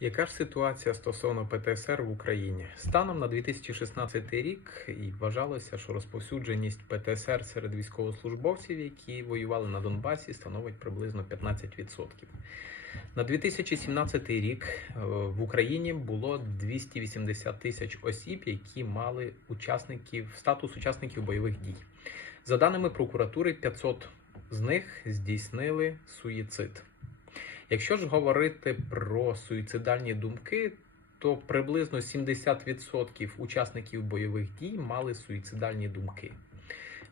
Яка ж ситуація стосовно ПТСР в Україні? Станом на 2016 рік і вважалося, що розповсюдженість ПТСР серед військовослужбовців, які воювали на Донбасі, становить приблизно 15%. На 2017 рік е, в Україні було 280 тисяч осіб, які мали учасників статус учасників бойових дій. За даними прокуратури, 500 з них здійснили суїцид. Якщо ж говорити про суїцидальні думки, то приблизно 70% учасників бойових дій мали суїцидальні думки.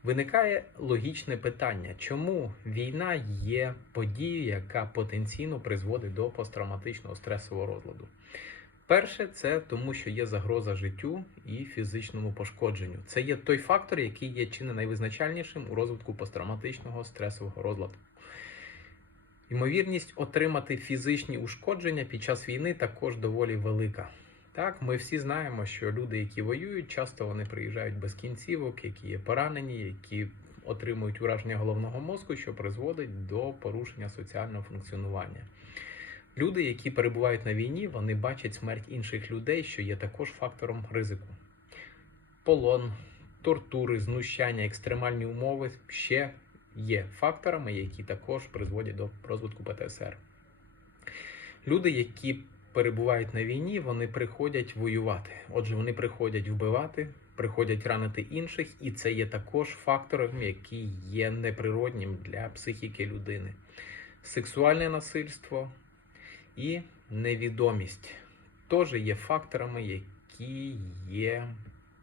Виникає логічне питання, чому війна є подією, яка потенційно призводить до посттравматичного стресового розладу? Перше, це тому, що є загроза життю і фізичному пошкодженню. Це є той фактор, який є чи не найвизначальнішим у розвитку посттравматичного стресового розладу. Ймовірність отримати фізичні ушкодження під час війни також доволі велика. Так, ми всі знаємо, що люди, які воюють, часто вони приїжджають без кінцівок, які є поранені, які отримують ураження головного мозку, що призводить до порушення соціального функціонування. Люди, які перебувають на війні, вони бачать смерть інших людей, що є також фактором ризику. Полон, тортури, знущання, екстремальні умови ще є факторами, які також призводять до розвитку ПТСР. Люди, які перебувають на війні, вони приходять воювати. Отже, вони приходять вбивати, приходять ранити інших, і це є також фактором, який є неприроднім для психіки людини. Сексуальне насильство і невідомість теж є факторами, які є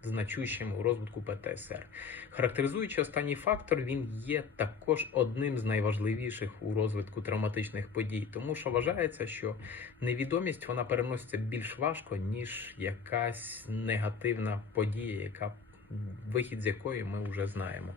значущими у розвитку ПТСР. Характеризуючи останній фактор, він є також одним з найважливіших у розвитку травматичних подій, тому що вважається, що невідомість вона переноситься більш важко, ніж якась негативна подія, яка вихід з якої ми вже знаємо.